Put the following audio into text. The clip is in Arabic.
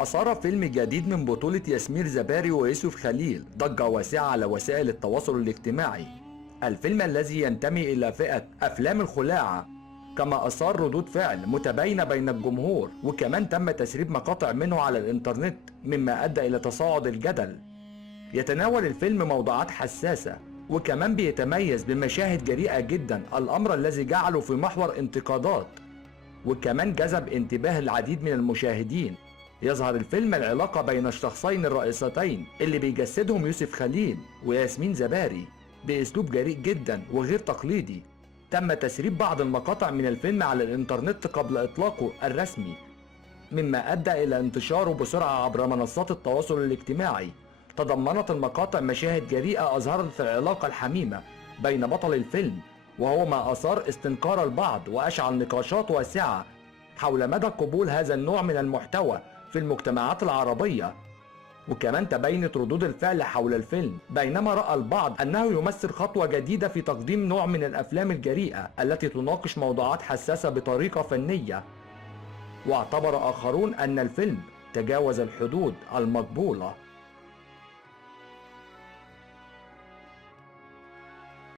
أثار فيلم جديد من بطولة ياسمين زباري ويوسف خليل ضجة واسعة على وسائل التواصل الاجتماعي. الفيلم الذي ينتمي إلى فئة أفلام الخلاعة، كما أثار ردود فعل متباينة بين الجمهور، وكمان تم تسريب مقاطع منه على الإنترنت مما أدى إلى تصاعد الجدل. يتناول الفيلم موضوعات حساسة، وكمان بيتميز بمشاهد جريئة جدا، الأمر الذي جعله في محور انتقادات، وكمان جذب انتباه العديد من المشاهدين. يظهر الفيلم العلاقة بين الشخصين الرئيسيتين اللي بيجسدهم يوسف خليل وياسمين زباري بأسلوب جريء جدا وغير تقليدي. تم تسريب بعض المقاطع من الفيلم على الإنترنت قبل إطلاقه الرسمي، مما أدى إلى انتشاره بسرعة عبر منصات التواصل الاجتماعي. تضمنت المقاطع مشاهد جريئة أظهرت العلاقة الحميمة بين بطل الفيلم، وهو ما أثار استنكار البعض وأشعل نقاشات واسعة حول مدى قبول هذا النوع من المحتوى في المجتمعات العربية. وكمان تباينت ردود الفعل حول الفيلم، بينما رأى البعض أنه يمثل خطوة جديدة في تقديم نوع من الأفلام الجريئة التي تناقش موضوعات حساسة بطريقة فنية. واعتبر آخرون أن الفيلم تجاوز الحدود المقبولة.